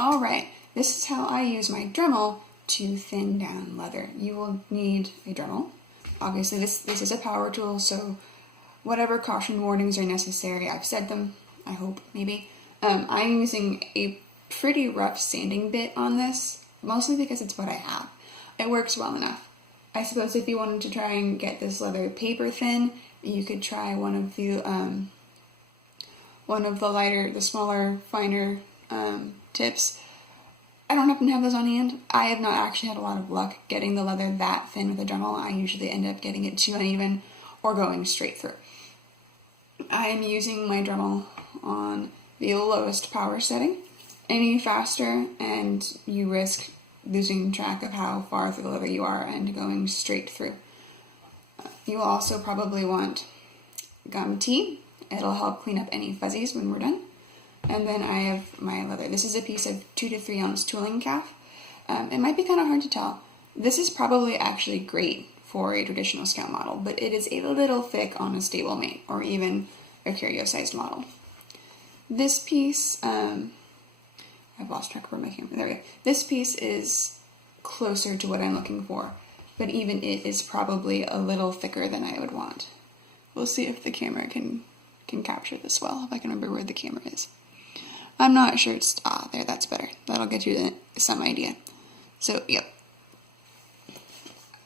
All right, this is how I use my Dremel to thin down leather. You will need a Dremel. Obviously this is a power tool, so whatever caution warnings are necessary, I've said them, I hope, maybe. I'm using a pretty rough sanding bit on this, mostly because it's what I have. It works well enough. I suppose if you wanted to try and get this leather paper thin, you could try one of the lighter, the smaller, finer tips. I don't happen to have those on hand. I have not actually had a lot of luck getting the leather that thin with a Dremel. I usually end up getting it too uneven or going straight through. I am using my Dremel on the lowest power setting. Any faster and you risk losing track of how far through the leather you are and going straight through. You'll also probably want gum tea. It'll help clean up any fuzzies when we're done. And then I have my leather. This is a piece of 2 to 3 ounce tooling calf. It might be kind of hard to tell. This is probably actually great for a traditional scout model, but it is a little thick on a stablemate or even a curio-sized model. This piece, I've lost track of where my camera, there we go. This piece is closer to what I'm looking for, but even it is probably a little thicker than I would want. We'll see if the camera can capture this well, if I can remember where the camera is. I'm not sure it's, there, that's better. That'll get you some idea. So, yep.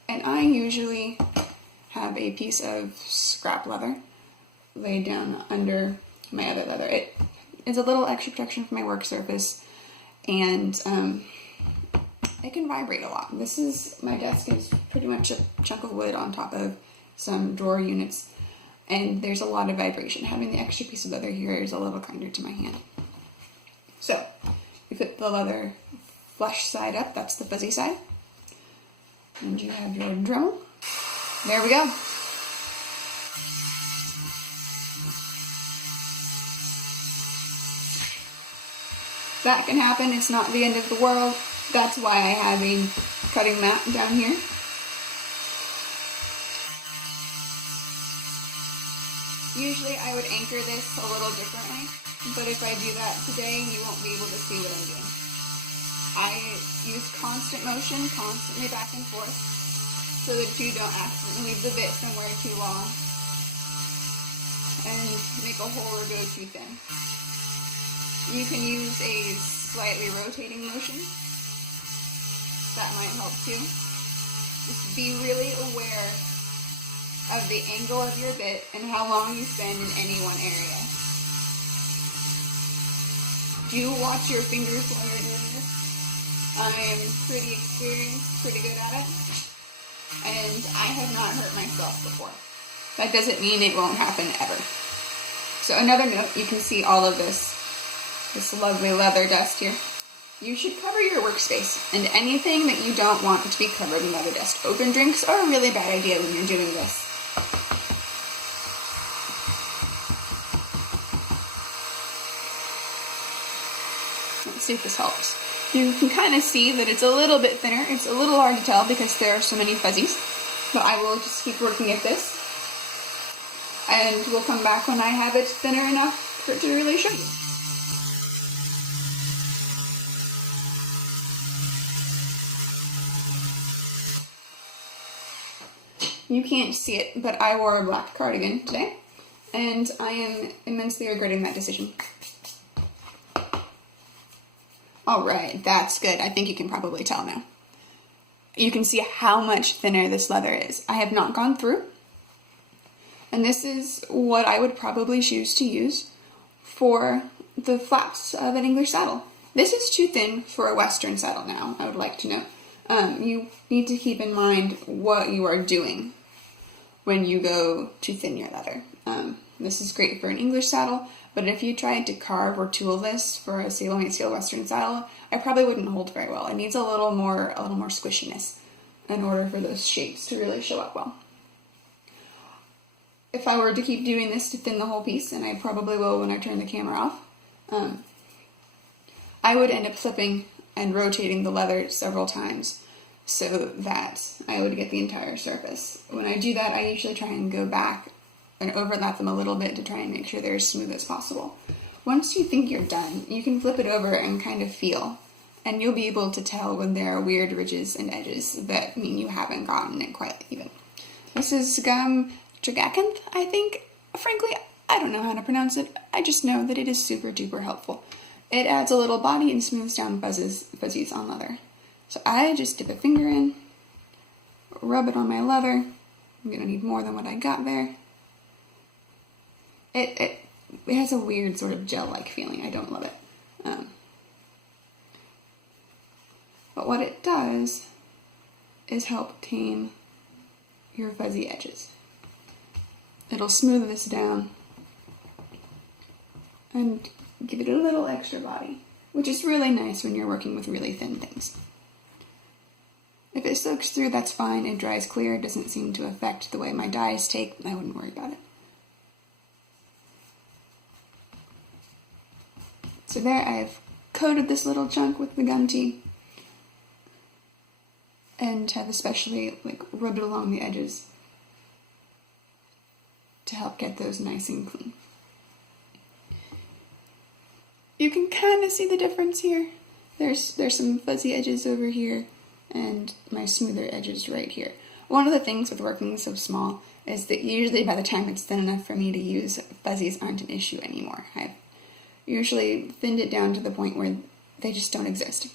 And I usually have a piece of scrap leather laid down under my other leather. It is a little extra protection for my work surface, and it can vibrate a lot. My desk is pretty much a chunk of wood on top of some drawer units, and there's a lot of vibration. Having the extra piece of leather here is a little kinder to my hand. So, you put the leather flush side up, that's the fuzzy side, and you have your Dremel. There we go. That can happen, it's not the end of the world. That's why I have a cutting mat down here. Usually I would anchor this a little differently, but if I do that today, you won't be able to see what I'm doing. I use constant motion, constantly back and forth, so that you don't accidentally leave the bit somewhere too long and make a hole or go too thin. You can use a slightly rotating motion. That might help too. Just be really aware of the angle of your bit and how long you spend in any one area. Do watch your fingers while you're doing this. I am pretty experienced, pretty good at it, and I have not hurt myself before. That doesn't mean it won't happen ever. So another note, you can see all of this lovely leather dust here. You should cover your workspace and anything that you don't want to be covered in leather dust. Open drinks are a really bad idea when you're doing this. Let's see if this helps. You can kind of see that it's a little bit thinner. It's a little hard to tell because there are so many fuzzies, but I will just keep working at this. And we'll come back when I have it thinner enough for it to really show you. You can't see it, but I wore a black cardigan today, and I am immensely regretting that decision. Alright, that's good. I think you can probably tell now. You can see how much thinner this leather is. I have not gone through, and this is what I would probably choose to use for the flaps of an English saddle. This is too thin for a Western saddle now, I would like to note. You need to keep in mind what you are doing when you go to thin your leather. This is great for an English saddle, but if you tried to carve or tool this for a stablemate steel Western saddle, I probably wouldn't hold very well. It needs a little more squishiness in order for those shapes to really show up well. If I were to keep doing this to thin the whole piece, and I probably will when I turn the camera off, I would end up flipping and rotating the leather several times so that I would get the entire surface. When I do that, I usually try and go back and overlap them a little bit to try and make sure they're as smooth as possible. Once you think you're done, you can flip it over and kind of feel, and you'll be able to tell when there are weird ridges and edges that mean you haven't gotten it quite even. This is gum Tragacanth, I think. Frankly, I don't know how to pronounce it. I just know that it is super duper helpful. It adds a little body and smooths down fuzzies on leather. So I just dip a finger in, rub it on my leather. I'm gonna need more than what I got there. It has a weird sort of gel-like feeling. I don't love it. But what it does is help tame your fuzzy edges. It'll smooth this down and give it a little extra body, which is really nice when you're working with really thin things. If it soaks through, that's fine. It dries clear. It doesn't seem to affect the way my dyes take. I wouldn't worry about it. So there, I've coated this little chunk with the gum tea and have especially rubbed it along the edges to help get those nice and clean. You can kind of see the difference here. There's some fuzzy edges over here and my smoother edges right here. One of the things with working so small is that usually by the time it's thin enough for me to use, fuzzies aren't an issue anymore. I've usually thinned it down to the point where they just don't exist.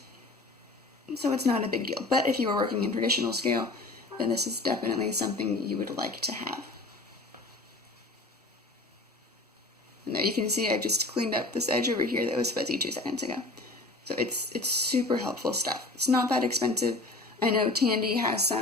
So it's not a big deal. But if you are working in traditional scale, then this is definitely something you would like to have. And there you can see I just cleaned up this edge over here that was fuzzy 2 seconds ago. So it's super helpful stuff. It's not that expensive. I know Tandy has some